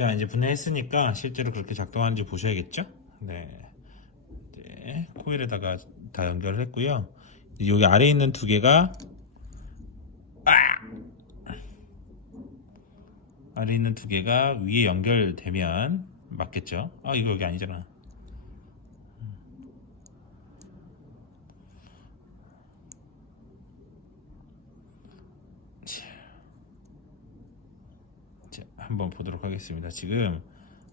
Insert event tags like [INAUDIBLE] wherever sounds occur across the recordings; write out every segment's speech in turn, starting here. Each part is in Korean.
자 이제 분해했으니까 실제로 그렇게 작동하는지 보셔야겠죠? 네. 네, 코일에다가 다 연결을 했고요. 여기 아래에 있는 두 개가 아! 아래에 있는 두 개가 위에 연결되면 맞겠죠? 아 이거 여기 아니잖아. 자, 한번 보도록 하겠습니다. 지금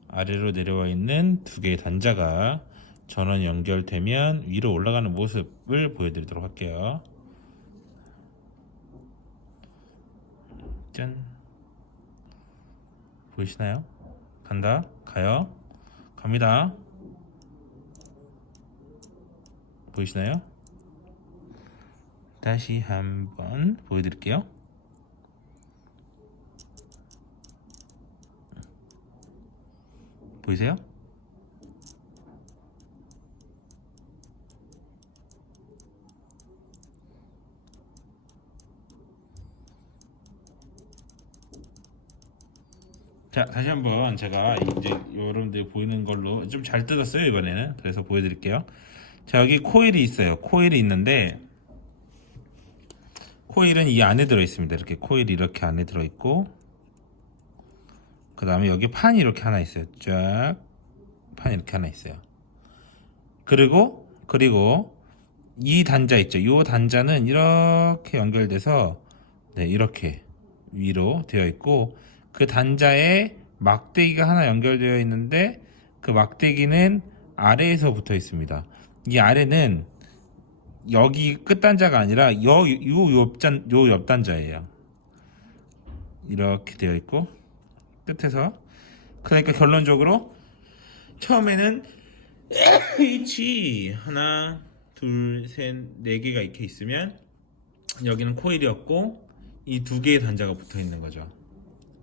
아래로 내려와 있는 두 개의 단자가 전원 연결되면 위로 올라가는 모습을 보여드리도록 할게요. 짠. 보이시나요? 간다. 가요. 갑니다. 보이시나요? 다시 한번 보여드릴게요. 보이세요? 자 다시 한번 제가 이제 여러분들 보이는 걸로 좀 잘 뜯었어요 이번에는. 그래서 보여드릴게요. 자 여기 코일이 있어요. 코일이 있는데 코일은 이 안에 들어 있습니다. 이렇게 코일이 이렇게 안에 들어 있고 그 다음에 여기 판이 이렇게 하나 있어요 쫙 판이 이렇게 하나 있어요 그리고 그리고 이 단자 있죠 이 단자는 이렇게 연결돼서 네 이렇게 위로 되어 있고 그 단자에 막대기가 하나 연결되어 있는데 그 막대기는 아래에서 붙어 있습니다. 이 아래는 여기 끝 단자가 아니라 요, 요 옆단 요 옆단자예요. 이렇게 되어 있고 끝에서 그러니까 결론적으로 처음에는 [LAUGHS] H 하나 둘셋네 개가 이렇게 있으면 여기는 코일이었고 이 두 개의 단자가 붙어 있는 거죠.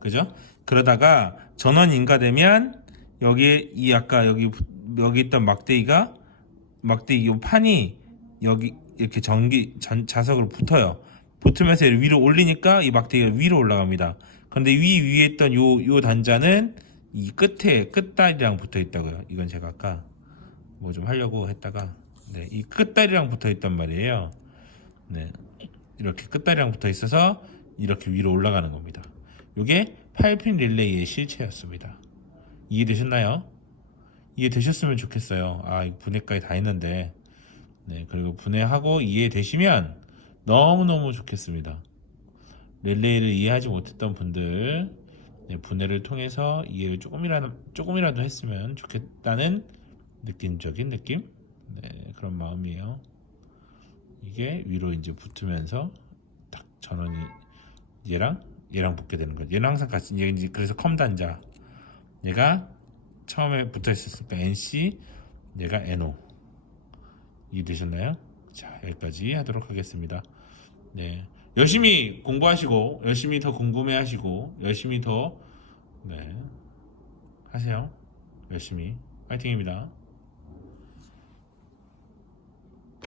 그죠? 그러다가 전원 인가되면 여기에 이 아까 여기 여기 있던 막대기가 막대기 요 판이 여기 이렇게 전기 전, 자석으로 붙어요. 붙으면서 위로 올리니까 이 막대기가 위로 올라갑니다. 그런데 위 위에 있던 요 요 단자는 이 끝에 끝다리랑 붙어 있다고요. 이건 제가 아까 뭐 좀 하려고 했다가 네, 이 끝다리랑 붙어 있단 말이에요. 네. 이렇게 끝다리랑 붙어 있어서 이렇게 위로 올라가는 겁니다. 이게 8핀 릴레이의 실체였습니다. 이해되셨나요? 이해되셨으면 좋겠어요. 아, 이 분해까지 다 했는데. 네, 그리고 분해하고 이해되시면 너무너무 좋겠습니다. 릴레이를 이해하지 못했던 분들, 네, 분해를 통해서 이해를 조금이라도, 조금이라도 했으면 좋겠다는 느낌적인 느낌? 네, 그런 마음이에요. 이게 위로 이제 붙으면서 딱 전원이 얘랑 얘랑 붙게 되는 거죠. 얘는 항상 같이 얘 이제 그래서 컴 단자 얘가 처음에 붙어 있었으니까 NC 얘가 NO 이해되셨나요? 자 여기까지 하도록 하겠습니다. 네 열심히 공부하시고 열심히 더 궁금해하시고 열심히 더 네, 하세요. 열심히 파이팅입니다.